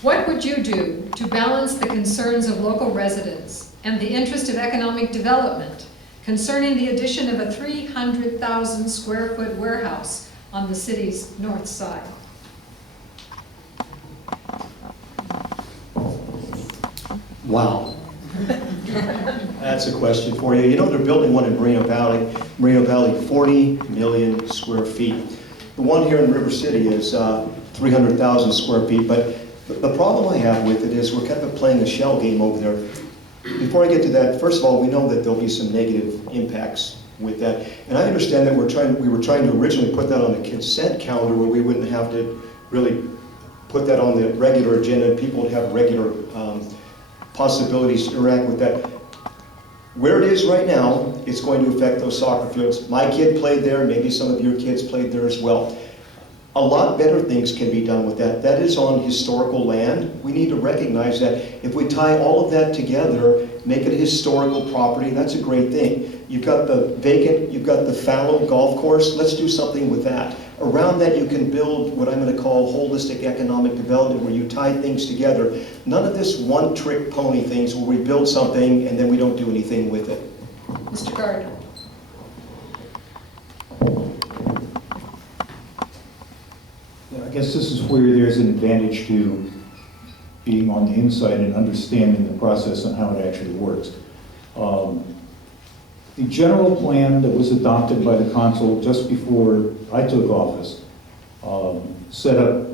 What would you do to balance the concerns of local residents and the interest of economic development concerning the addition of a 300,000 square foot warehouse on the city's north side? Wow. That's a question for you. You know, they're building one in Moreno Valley. Moreno Valley, 40 million square feet. The one here in River City is 300,000 square feet, but the problem I have with it is we're kind of playing a shell game over there. Before I get to that, first of all, we know that there'll be some negative impacts with that. And I understand that we were trying to originally put that on the consent calendar where we wouldn't have to really put that on the regular agenda and people would have regular possibilities to interact with that. Where it is right now, it's going to affect those soccer fields. My kid played there, maybe some of your kids played there as well. A lot better things can be done with that. That is on historical land. We need to recognize that if we tie all of that together, make it a historical property, that's a great thing. You've got the vacant, you've got the fallow golf course, let's do something with that. Around that you can build what I'm going to call holistic economic development where you tie things together. None of this one-trick pony things where we build something and then we don't do anything with it. Mr. Gardner. I guess this is where there's an advantage to being on the inside and understanding the process and how it actually works. The general plan that was adopted by the council just before I took office set up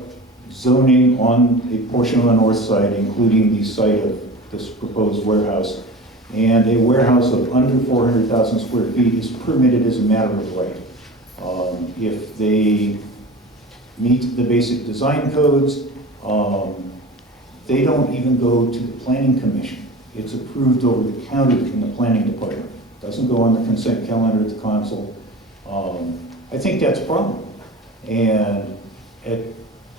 zoning on a portion of the north side, including the site of this proposed warehouse. And a warehouse of under 400,000 square feet is permitted as a matter of right. If they meet the basic design codes, they don't even go to the planning commission. It's approved over the counter in the planning department. Doesn't go on the consent calendar at the council. I think that's a problem. And at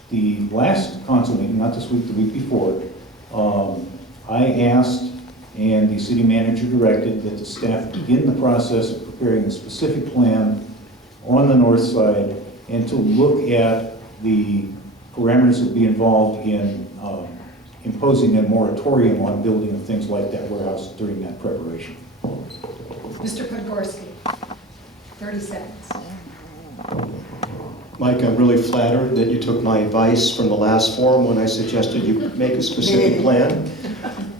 the last council meeting, not this week, the week before, I asked and the city manager directed that the staff begin the process of preparing a specific plan on the north side and to look at the parameters that would be involved in imposing a moratorium on building of things like that warehouse during that preparation. Mr. Podgorski, 30 seconds. Mike, I'm really flattered that you took my advice from the last forum when I suggested you make a specific plan.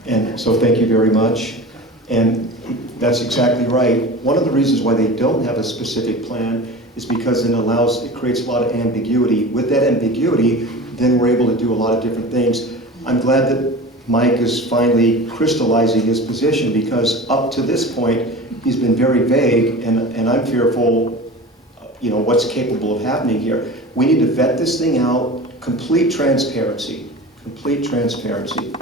And so thank you very much. And that's exactly right. One of the reasons why they don't have a specific plan is because it creates a lot of ambiguity. With that ambiguity, then we're able to do a lot of different things. I'm glad that Mike is finally crystallizing his position because up to this point, he's been very vague and I'm fearful, what's capable of happening here. We need to vet this thing out, complete transparency. Complete transparency.